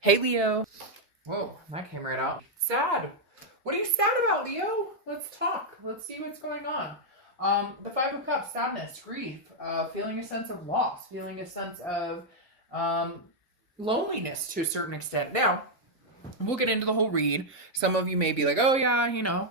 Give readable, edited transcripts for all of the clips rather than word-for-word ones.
Hey, Leo. Whoa, that came right out. Sad. What are you sad about, Leo? Let's talk. Let's see what's going on. The Five of Cups, sadness, grief, feeling a sense of loss, feeling a sense of um, loneliness to a certain extent. Now, we'll get into the whole read. Some of you may be like, oh, yeah,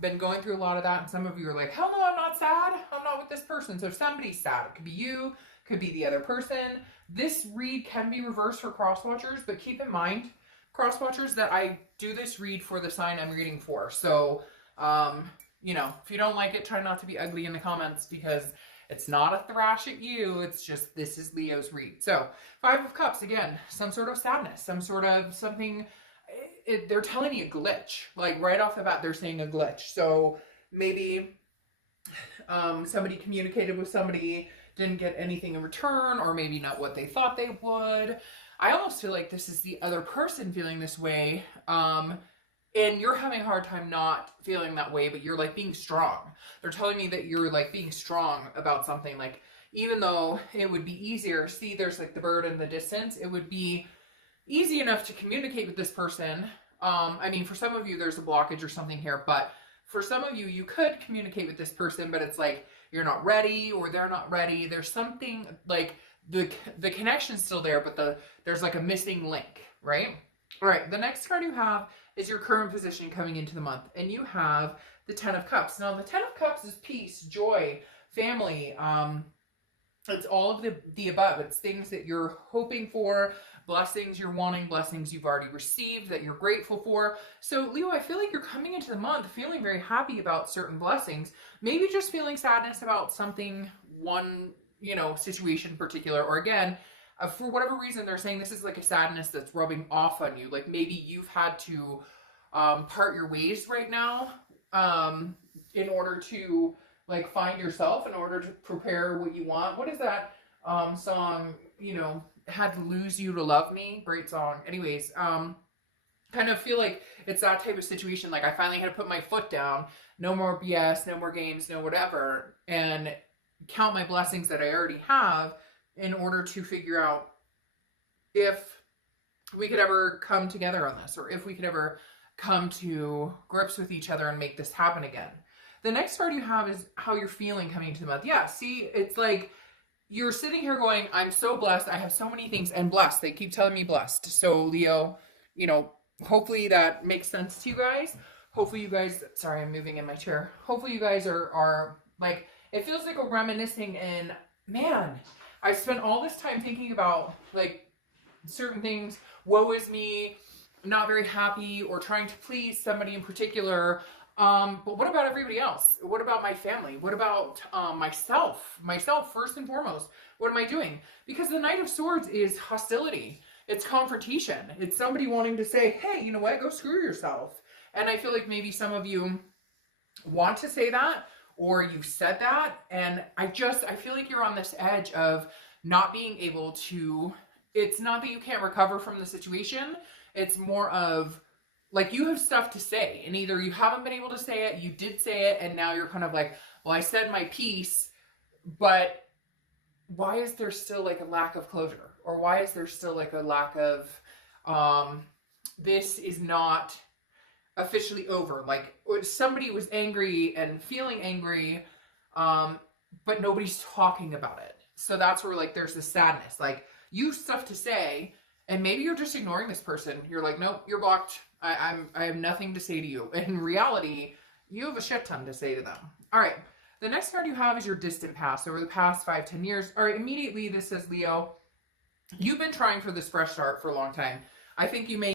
been going through a lot of that. And some of you are like, hell no, I'm not sad. I'm not with this person. So if somebody's sad, it could be you, could be the other person. This read can be reversed for cross watchers, but keep in mind, cross watchers, that I do this read for the sign I'm reading for. So, if you don't like it, try not to be ugly in the comments because it's not a thrash at you. It's just, this is Leo's read. So, Five of Cups, again, some sort of sadness, some sort of something. They're telling me a glitch. Like right off the bat, they're saying a glitch. So maybe somebody communicated with somebody, didn't get anything in return, or maybe not what they thought they would. I almost feel like this is the other person feeling this way. And you're having a hard time not feeling that way, but you're like being strong. They're telling me that you're like being strong about something. Like, even though it would be easier, see, there's like the bird in the distance, it would be easy enough to communicate with this person. For some of you, there's a blockage or something here, but for some of you, you could communicate with this person, but it's like you're not ready or they're not ready. There's something like the connection's still there, but there's like a missing link, right? All right, the next card you have is your current position coming into the month, and you have the Ten of Cups. Now, the Ten of Cups is peace, joy, family. It's all of the above. It's things that you're hoping for, blessings you're wanting, blessings you've already received that you're grateful for. So, Leo, I feel like you're coming into the month feeling very happy about certain blessings. Maybe just feeling sadness about something, one, situation in particular. Or again, for whatever reason, they're saying this is like a sadness that's rubbing off on you. Like maybe you've had to part your ways right now in order to like find yourself, in order to prepare what you want. What is that song, had to lose you to love me? Great song. Anyways, kind of feel like it's that type of situation. Like I finally had to put my foot down. No more BS, no more games, no whatever. And count my blessings that I already have in order to figure out if we could ever come together on this, or if we could ever come to grips with each other and make this happen again. The next card you have is how you're feeling coming into the month. Yeah, see, it's like you're sitting here going, I'm so blessed. I have so many things, and blessed. They keep telling me blessed. So, Leo, hopefully that makes sense to you guys. Hopefully you guys, sorry, I'm moving in my chair. Hopefully you guys are like, it feels like a reminiscing, and man, I spent all this time thinking about like certain things. Woe is me, not very happy, or trying to please somebody in particular. But what about everybody else? What about my family? What about myself? Myself, first and foremost. What am I doing? Because the Knight of Swords is hostility. It's confrontation. It's somebody wanting to say, hey, you know what? Go screw yourself. And I feel like maybe some of you want to say that, or you've said that. And I feel like you're on this edge of not being able to, it's not that you can't recover from the situation. It's more of, like, you have stuff to say, and either you haven't been able to say it, you did say it, and now you're kind of like, well, I said my piece, but why is there still like a lack of closure? Or why is there still like a lack of, this is not officially over? Like, somebody was angry and feeling angry, but nobody's talking about it. So that's where like there's this sadness. Like, you have stuff to say, and maybe you're just ignoring this person. You're like, nope, you're blocked. I have nothing to say to you. In reality, you have a shit ton to say to them. All right. The next card you have is your distant past, over the past 5-10 years. All right. Immediately, this says, Leo, you've been trying for this fresh start for a long time. I think you may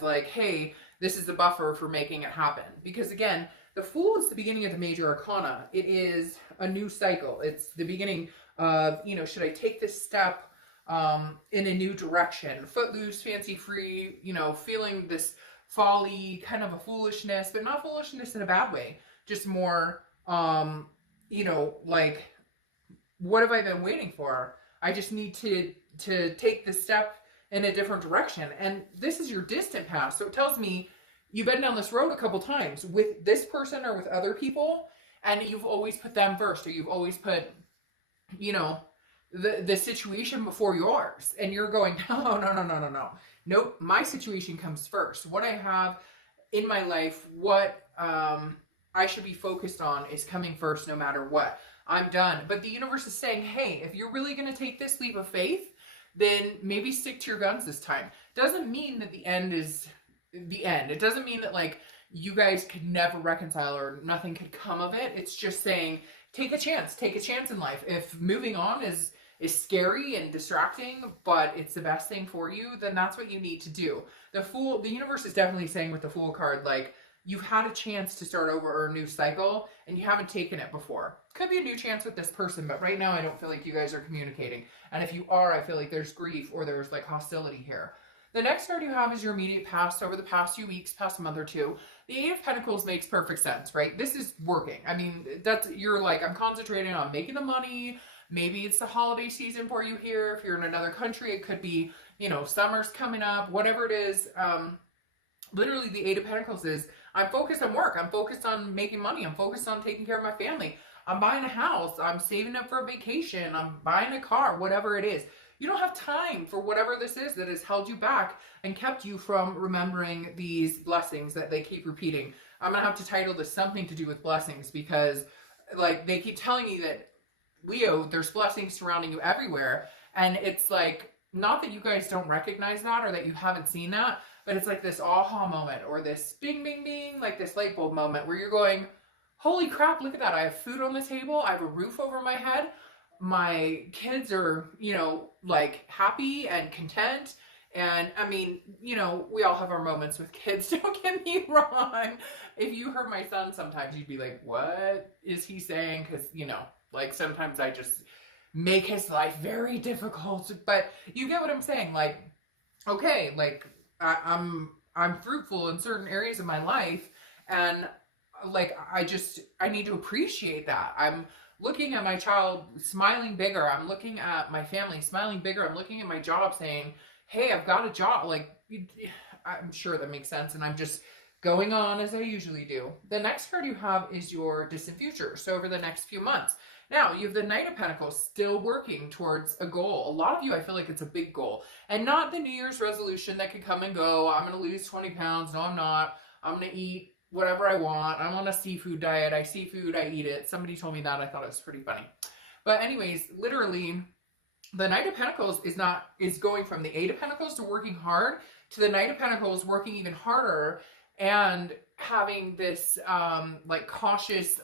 like, hey, this is the buffer for making it happen. Because again, the Fool is the beginning of the major arcana. It is a new cycle. It's the beginning of, should I take this step in a new direction? Footloose, fancy free, feeling this folly, kind of a foolishness, but not foolishness in a bad way. Just more, like, what have I been waiting for? I just need to take this step in a different direction. And this is your distant past. So it tells me you've been down this road a couple times with this person or with other people, and you've always put them first, or you've always put, the situation before yours, and you're going, no. Nope, my situation comes first. What I have in my life, what I should be focused on is coming first no matter what. I'm done. But the universe is saying, hey, if you're really going to take this leap of faith, then maybe stick to your guns this time. Doesn't mean that the end is the end. It doesn't mean that like you guys could never reconcile or nothing could come of it. It's just saying, take a chance in life. If moving on is scary and distracting, but it's the best thing for you, then that's what you need to do. The universe is definitely saying with the Fool card, like, you've had a chance to start over or a new cycle, and you haven't taken it before. Could be a new chance with this person, but right now I don't feel like you guys are communicating. And if you are, I feel like there's grief or there's like hostility here. The next card you have is your immediate past over the past few weeks, past month or two. The Eight of Pentacles makes perfect sense, right? This is working. I mean, you're like, I'm concentrating on making the money. Maybe it's the holiday season for you here. If you're in another country, it could be, summer's coming up, whatever it is. Literally the Eight of Pentacles is, I'm focused on work. I'm focused on making money. I'm focused on taking care of my family. I'm buying a house. I'm saving up for a vacation. I'm buying a car, whatever it is. You don't have time for whatever this is that has held you back and kept you from remembering these blessings that they keep repeating. I'm going to have to title this something to do with blessings because like they keep telling you that, Leo, there's blessings surrounding you everywhere. And it's like, not that you guys don't recognize that or that you haven't seen that, but it's like this aha moment or this bing, bing, bing, like this light bulb moment where you're going, holy crap, look at that. I have food on the table. I have a roof over my head. My kids are, like happy and content. And I mean, we all have our moments with kids. Don't get me wrong. If you heard my son, sometimes you'd be like, what is he saying? Because, like sometimes I just make his life very difficult. But you get what I'm saying. Like, okay, like I'm fruitful in certain areas of my life. And like, I need to appreciate that. I'm looking at my child smiling bigger. I'm looking at my family smiling bigger. I'm looking at my job saying, hey, I've got a job. Like, I'm sure that makes sense. And I'm just going on as I usually do. The next card you have is your distant future. So over the next few months. Now, you have the Knight of Pentacles still working towards a goal. A lot of you, I feel like it's a big goal. And not the New Year's resolution that could come and go. I'm going to lose 20 pounds. No, I'm not. I'm going to eat whatever I want. I'm on a seafood diet. I see food, I eat it. Somebody told me that. I thought it was pretty funny. But anyways, literally, the Knight of Pentacles is going from the Eight of Pentacles to working hard to the Knight of Pentacles working even harder and having this like cautious,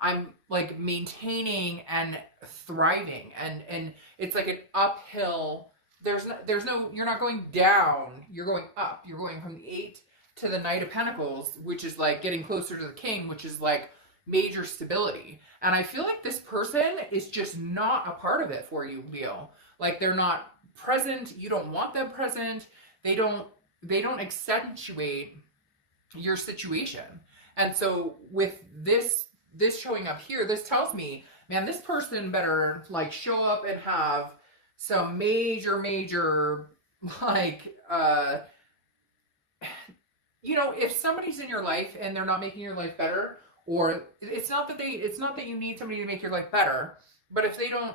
I'm like maintaining and thriving and it's like an uphill. There's no, you're not going down, you're going up. You're going from the Eight to the Knight of Pentacles, which is like getting closer to the King, which is like major stability. And I feel like this person is just not a part of it for you, Leo. Like they're not present. You don't want them present. They don't accentuate your situation. And so with this showing up here, this tells me, man, this person better like show up and have some major like if somebody's in your life and they're not making your life better, or it's not that you need somebody to make your life better, but if they don't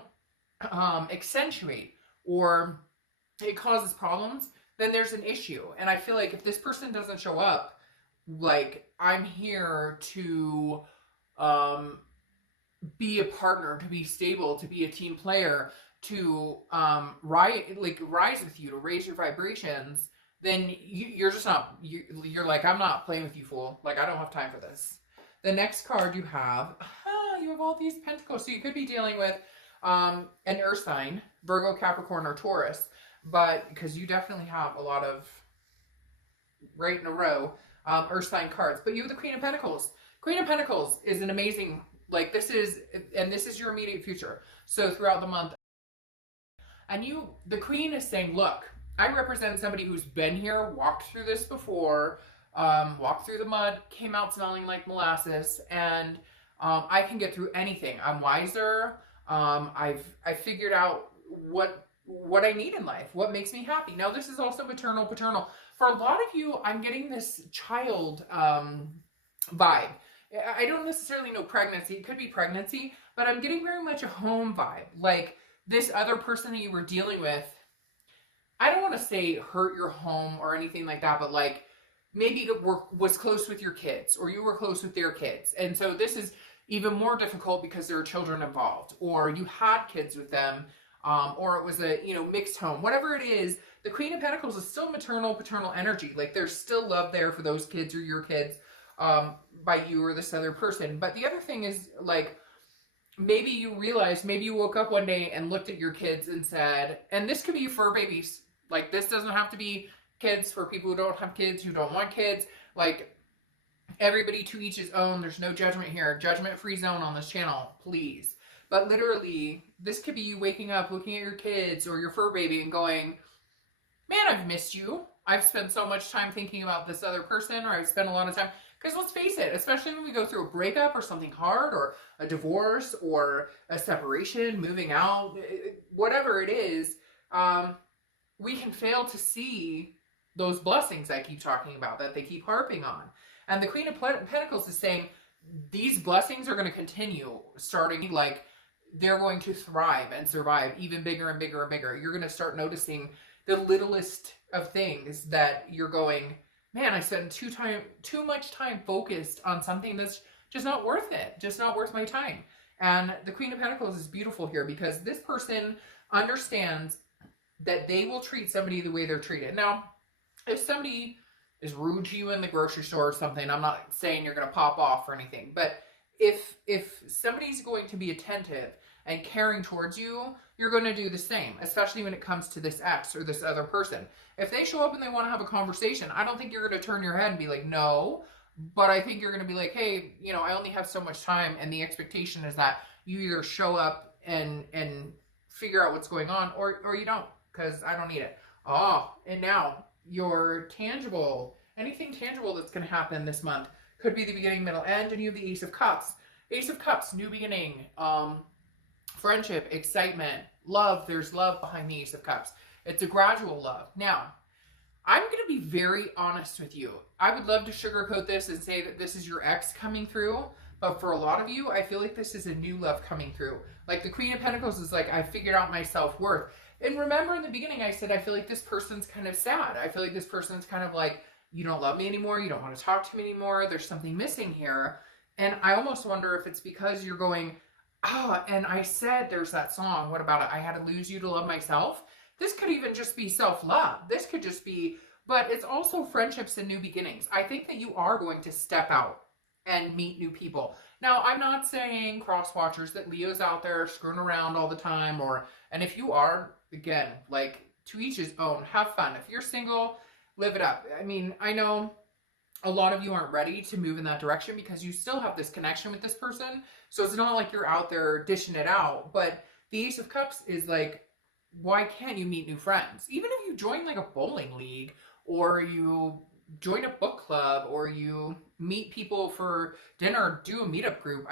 accentuate or it causes problems, then there's an issue. And I feel like if this person doesn't show up, like I'm here to be a partner, to be stable, to be a team player, to rise with you, to raise your vibrations, then you're just not, you're like, I'm not playing with you, fool. Like, I don't have time for this. The next card you have all these pentacles. So you could be dealing with an earth sign, Virgo, Capricorn, or Taurus, but because you definitely have a lot of right in a row earth sign cards. But you have the Queen of Pentacles. Queen of Pentacles is an amazing, like this is your immediate future. So throughout the month, and the Queen is saying, look, I represent somebody who's been here, walked through this before, walked through the mud, came out smelling like molasses, and I can get through anything. I'm wiser. I've figured out what I need in life, what makes me happy. Now, this is also maternal, paternal. For a lot of you, I'm getting this child vibe. I don't necessarily know pregnancy. It could be pregnancy, but I'm getting very much a home vibe. Like this other person that you were dealing with, I don't want to say hurt your home or anything like that, but like maybe was close with your kids or you were close with their kids. And so this is even more difficult because there are children involved, or you had kids with them, or it was a, mixed home, whatever it is. The Queen of Pentacles is still maternal, paternal energy. Like there's still love there for those kids or your kids, by you or this other person. But the other thing is, like, maybe you realized, maybe you woke up one day and looked at your kids and said, and this could be fur babies. Like, this doesn't have to be kids for people who don't have kids, who don't want kids. Like, everybody to each his own. There's no judgment here. Judgment-free zone on this channel, please. But literally, this could be you waking up, looking at your kids or your fur baby and going, man, I've missed you. I've spent so much time thinking about this other person, or I've spent a lot of time. Because let's face it, especially when we go through a breakup or something hard, or a divorce or a separation, moving out, whatever it is, we can fail to see those blessings I keep talking about, that they keep harping on. And the Queen of Pentacles is saying these blessings are going to continue, starting, like, they're going to thrive and survive even bigger and bigger and bigger. You're going to start noticing the littlest of things that you're going, man, I spent too much time focused on something that's just not worth it, just not worth my time. And the Queen of Pentacles is beautiful here because this person understands that they will treat somebody the way they're treated. Now, if somebody is rude to you in the grocery store or something, I'm not saying you're going to pop off or anything, but if somebody's going to be attentive and caring towards you, you're going to do the same, especially when it comes to this ex or this other person. If they show up and they want to have a conversation, I don't think you're going to turn your head and be like, no, but I think you're going to be like, hey, I only have so much time, and the expectation is that you either show up and figure out what's going on, or you don't, because I don't need it. Oh, and now your tangible, anything tangible that's going to happen this month could be the beginning, middle, end, and you have the Ace of Cups. Ace of Cups, new beginning, friendship, excitement, love. There's love behind the Ace of Cups. It's a gradual love. Now, I'm going to be very honest with you. I would love to sugarcoat this and say that this is your ex coming through, but for a lot of you, I feel like this is a new love coming through. Like the Queen of Pentacles is like, I figured out my self-worth. And remember in the beginning, I said, I feel like this person's kind of sad. I feel like this person's kind of like, you don't love me anymore. You don't want to talk to me anymore. There's something missing here. And I almost wonder if it's because you're going, and I said there's that song, what about it? I had to lose you to love myself. This could even just be self-love. This could just be, but it's also friendships and new beginnings. I think that you are going to step out and meet new people. Now, I'm not saying, cross-watchers, that Leo's out there screwing around all the time, and if you are, again, like, to each his own, have fun. If you're single, live it up. I mean, I know a lot of you aren't ready to move in that direction because you still have this connection with this person. So it's not like you're out there dishing it out. But the Ace of Cups is like, why can't you meet new friends? Even if you join like a bowling league, or you join a book club, or you meet people for dinner, do a meetup group.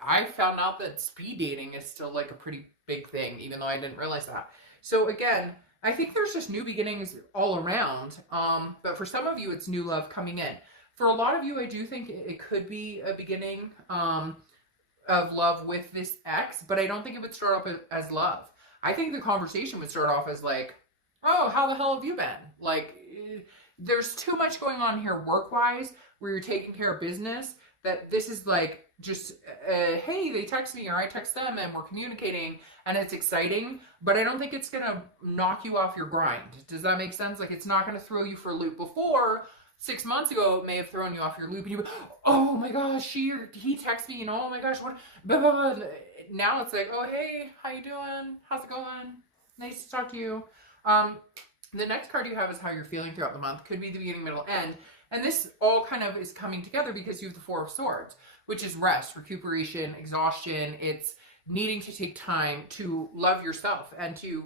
I found out that speed dating is still like a pretty big thing, even though I didn't realize that. So again, I think there's just new beginnings all around. But for some of you, it's new love coming in. For a lot of you, I do think it could be a beginning of love with this ex, but I don't think it would start off as love. I think the conversation would start off as like, oh, how the hell have you been? Like, there's too much going on here work-wise, where you're taking care of business, that this is like just, hey, they text me or I text them and we're communicating and it's exciting, but I don't think it's going to knock you off your grind. Does that make sense? Like, it's not going to throw you for a loop. Before, 6 months ago, it may have thrown you off your loop and you go, oh my gosh, he texted me, oh my gosh, what, blah, blah, blah. Now it's like, oh, hey, how you doing? How's it going? Nice to talk to you. The next card you have is how you're feeling throughout the month. Could be the beginning, middle, end. And this all kind of is coming together because you have the Four of Swords, which is rest, recuperation, exhaustion. It's needing to take time to love yourself and to,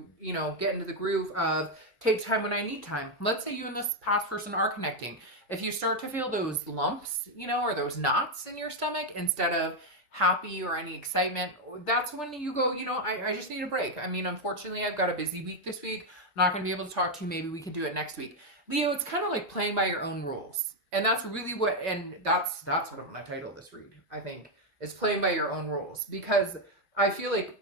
get into the groove of take time when I need time. Let's say you and this past person are connecting. If you start to feel those lumps, or those knots in your stomach instead of happy or any excitement, that's when you go, I just need a break. I mean, unfortunately, I've got a busy week this week. I'm not going to be able to talk to you. Maybe we could do it next week. Leo, it's kind of like playing by your own rules. And that's really that's what I'm going to title this read, I think, is playing by your own rules. Because I feel like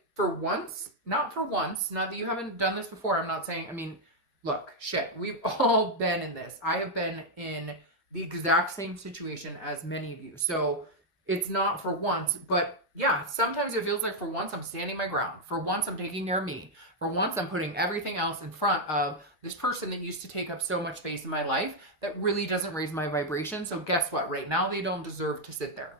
not that you haven't done this before. I'm not saying, look, shit, we've all been in this. I have been in the exact same situation as many of you. So it's not for once, but yeah, sometimes it feels like for once I'm standing my ground. For once I'm taking care of me. For once I'm putting everything else in front of this person that used to take up so much space in my life that really doesn't raise my vibration. So guess what? Right now they don't deserve to sit there.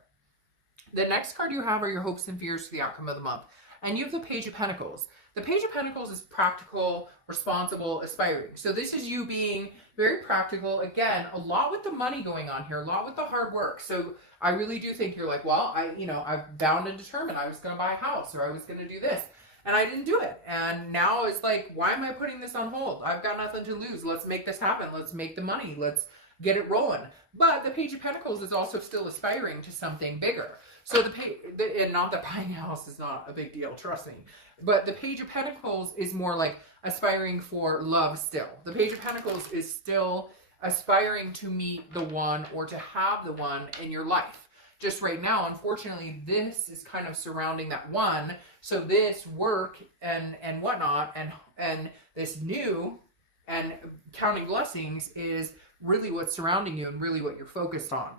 The next card you have are your hopes and fears for the outcome of the month. And you have the Page of Pentacles. The Page of Pentacles is practical, responsible, aspiring. So this is you being very practical. Again, a lot with the money going on here, a lot with the hard work. So I really do think you're like, well, I've bound and determined I was going to buy a house or I was going to do this. And I didn't do it. And now it's like, why am I putting this on hold? I've got nothing to lose. Let's make this happen. Let's make the money. Let's get it rolling. But the Page of Pentacles is also still aspiring to something bigger. So and not that buying a house is not a big deal, trust me. But the Page of Pentacles is more like aspiring for love still. The Page of Pentacles is still aspiring to meet the one or to have the one in your life. Just right now, unfortunately, this is kind of surrounding that one. So this work and whatnot and this new and counting blessings is really what's surrounding you and really what you're focused on.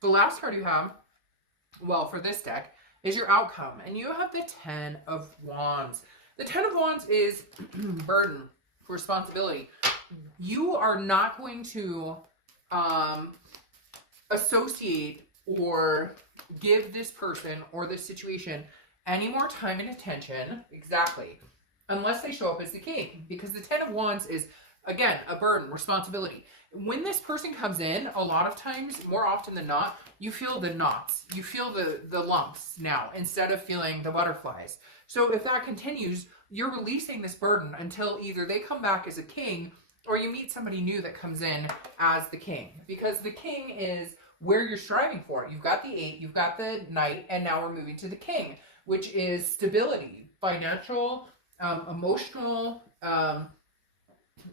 The last card you have, well, for this deck, is your outcome. And you have the 10 of Wands. The 10 of Wands is burden, responsibility. You are not going to associate or give this person or this situation any more time and attention, exactly, unless they show up as the king. Because the 10 of Wands is, again, a burden, responsibility. When this person comes in, a lot of times, more often than not, you feel the knots. You feel the lumps now instead of feeling the butterflies. So if that continues, you're releasing this burden until either they come back as a king or you meet somebody new that comes in as the king. Because the king is where you're striving for. You've got the 8, you've got the Knight, and now we're moving to the king, which is stability, financial, emotional,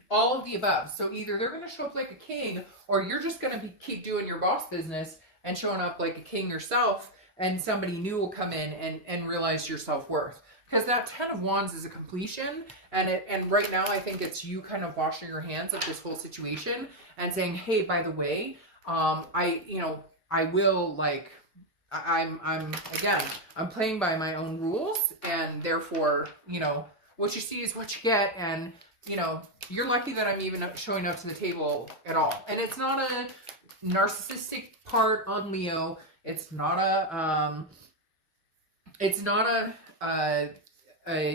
all of the above. So either they're going to show up like a king, or you're just going to keep doing your boss business and showing up like a king yourself, and somebody new will come in and realize your self-worth. Because that 10 of Wands is a completion, and right now I think it's you kind of washing your hands of this whole situation and saying, hey, by the way, I'm playing by my own rules, and therefore, what you see is what you get, and you're lucky that I'm even showing up to the table at all. And it's not a narcissistic part on Leo. It's not a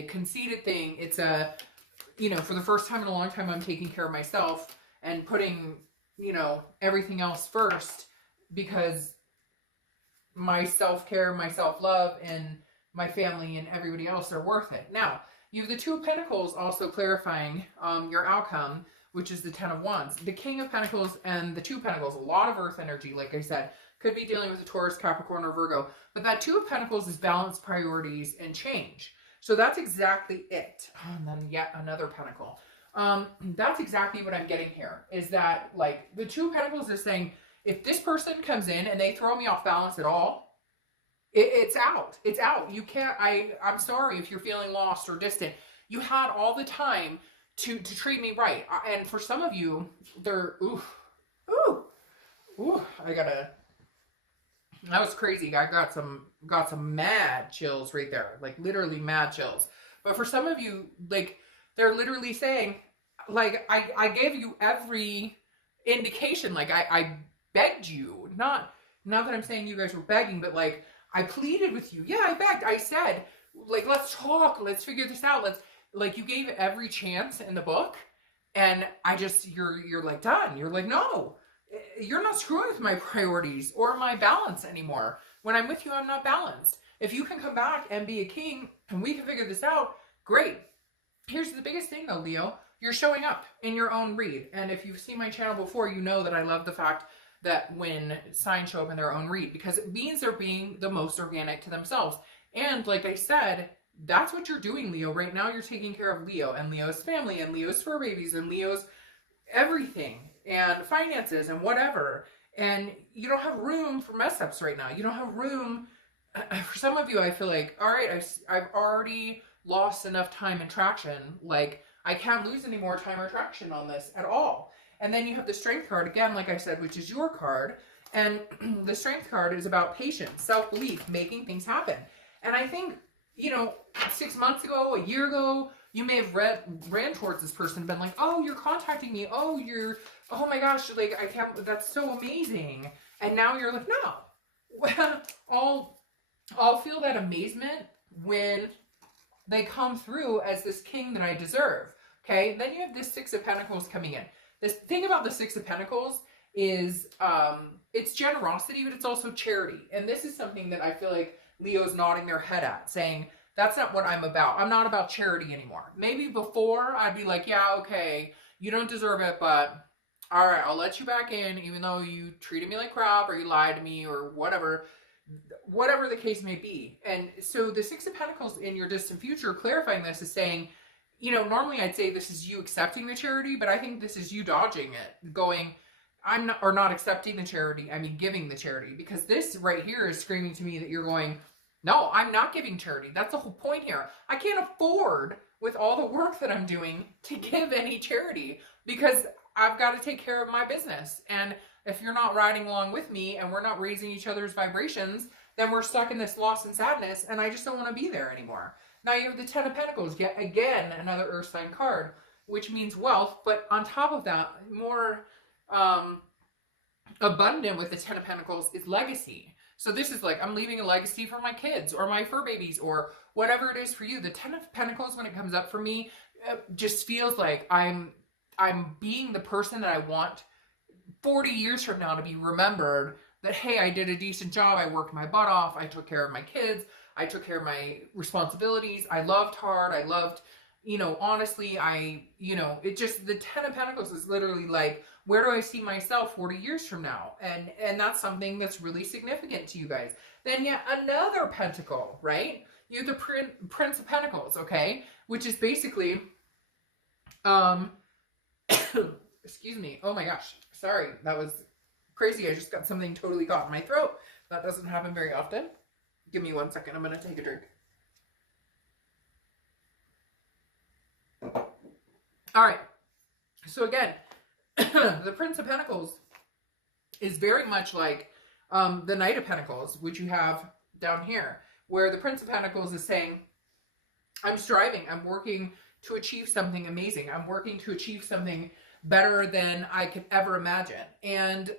conceited thing. It's for the first time in a long time, I'm taking care of myself and putting, everything else first, because my self-care, my self-love, and my family and everybody else are worth it. Now, you have the 2 of Pentacles also clarifying your outcome, which is the 10 of Wands. The King of Pentacles and the 2 of Pentacles, a lot of earth energy, like I said, could be dealing with a Taurus, Capricorn, or Virgo. But that 2 of Pentacles is balance, priorities, and change. So that's exactly it. And then yet another Pentacle. That's exactly what I'm getting here, is that, like, the 2 of Pentacles is saying, if this person comes in and they throw me off balance at all, it's out. It's out. You can't, I'm sorry if you're feeling lost or distant. You had all the time to treat me right. And for some of you, that was crazy. I got some mad chills right there, like literally mad chills. But for some of you, like, they're literally saying, like, I gave you every indication. Like, I begged you, not that I'm saying you guys were begging, but like, I pleaded with you. Yeah, I begged. I said, like, let's talk. Let's figure this out. You gave every chance in the book. And you're like, done. You're like, no, you're not screwing with my priorities or my balance anymore. When I'm with you, I'm not balanced. If you can come back and be a king and we can figure this out, great. Here's the biggest thing though, Leo. You're showing up in your own read. And if you've seen my channel before, you know that I love the fact that when signs show up in their own read, because it means they're being the most organic to themselves. And like I said, that's what you're doing, Leo. Right now, you're taking care of Leo and Leo's family and Leo's fur babies and Leo's everything and finances and whatever. And you don't have room for mess ups right now. You don't have room. For some of you, I feel like, all right, I've already lost enough time and traction. Like, I can't lose any more time or traction on this at all. And then you have the strength card again, like I said, which is your card. And the strength card is about patience, self-belief, making things happen. And I think, you know, 6 months ago, a year ago, you may have ran towards this person and been like, oh, you're contacting me. Oh, oh my gosh, like, I can't, that's so amazing. And now you're like, no. Well, I'll feel that amazement when they come through as this king that I deserve. Okay, then you have this Six of Pentacles coming in. This thing about the Six of Pentacles is it's generosity, but it's also charity. And this is something that I feel like Leo's nodding their head at, saying, that's not what I'm about. I'm not about charity anymore. Maybe before I'd be like, yeah, okay, you don't deserve it, but all right, I'll let you back in, even though you treated me like crap or you lied to me or whatever the case may be. And so the Six of Pentacles in your distant future, clarifying this, is saying, you know, normally I'd say this is you accepting the charity, but I think this is you dodging it, going, I'm not, or not accepting the charity, I mean giving the charity, because this right here is screaming to me that you're going, no, I'm not giving charity. That's the whole point here. I can't afford, with all the work that I'm doing, to give any charity, because I've got to take care of my business. And if you're not riding along with me and we're not raising each other's vibrations, then we're stuck in this loss and sadness, and I just don't want to be there anymore. Now you have the Ten of Pentacles, yet again, another earth sign card, which means wealth, but on top of that, more abundant with the Ten of Pentacles is legacy. So this is like, I'm leaving a legacy for my kids or my fur babies or whatever it is for you. The Ten of Pentacles, when it comes up for me, just feels like I'm being the person that I want 40 years from now to be remembered, that, hey, I did a decent job. I worked my butt off. I took care of my kids. I took care of my responsibilities. I loved hard. I loved, you know, honestly, it just, the Ten of Pentacles is literally like, where do I see myself 40 years from now? And that's something that's really significant to you guys. Then yet another pentacle, right? You have the Prince of Pentacles, okay? Which is basically, excuse me. Oh my gosh. Sorry. That was crazy. I just got something totally caught in my throat. That doesn't happen very often. Give me 1 second. I'm going to take a drink. All right. So again, the Prince of Pentacles is very much like the Knight of Pentacles, which you have down here, where the Prince of Pentacles is saying, I'm striving, I'm working to achieve something amazing. I'm working to achieve something better than I could ever imagine. And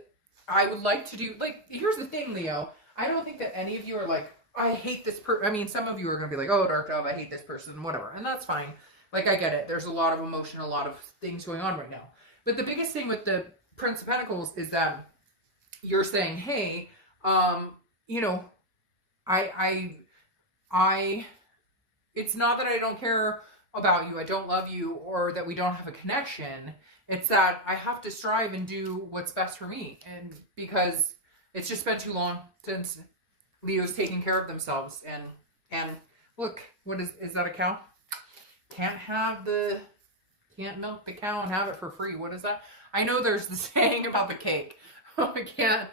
I would like to do, like, here's the thing, Leo. I don't think that any of you are like, I hate this person. I mean, some of you are going to be like, oh, Dark Dove, I hate this person, whatever. And that's fine. Like, I get it. There's a lot of emotion, a lot of things going on right now. But the biggest thing with the Prince of Pentacles is that you're saying, hey, you know, it's not that I don't care about you, I don't love you, or that we don't have a connection. It's that I have to strive and do what's best for me. And because it's just been too long since Leo's taking care of themselves. And look, what is that a cow? Can't milk the cow and have it for free. What is that? I know there's the saying about the cake. I can't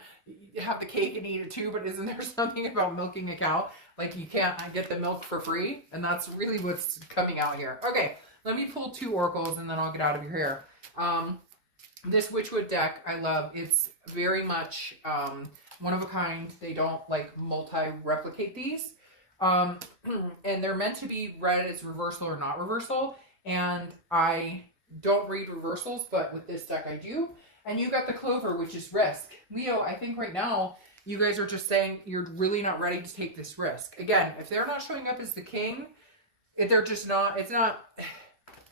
have the cake and eat it too, but isn't there something about milking a cow? Like, you can't get the milk for free? And that's really what's coming out here. Okay, let me pull 2 oracles and then I'll get out of your hair. This Witchwood deck, I love. It's very much one of a kind. They don't like multi-replicate these. And they're meant to be read as reversal or not reversal. And I don't read reversals, but with this deck I do. And you got the Clover, which is risk. Leo, I think right now you guys are just saying you're really not ready to take this risk. Again, if they're not showing up as the king, if they're just not, it's not,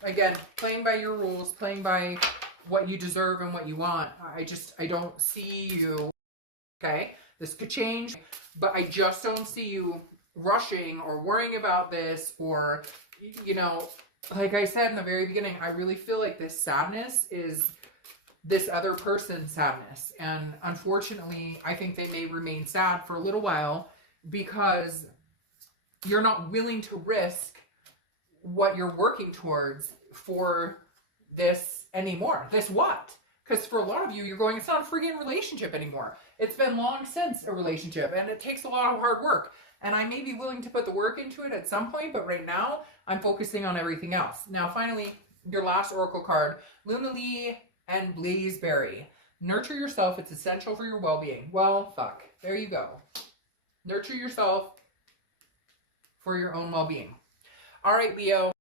again, playing by your rules, playing by what you deserve and what you want. I don't see you, okay? This could change, but I just don't see you rushing or worrying about this, or, you know, like I said in the very beginning, I really feel like this sadness is this other person's sadness. And unfortunately, I think they may remain sad for a little while because you're not willing to risk what you're working towards for this anymore. This what? Because for a lot of you, you're going, it's not a friggin' relationship anymore. It's been long since a relationship, and it takes a lot of hard work. And I may be willing to put the work into it at some point, but right now, I'm focusing on everything else. Now, finally, your last oracle card, Luna Lee and Blazeberry. Nurture yourself. It's essential for your well-being. Well, fuck. There you go. Nurture yourself for your own well-being. All right, Leo.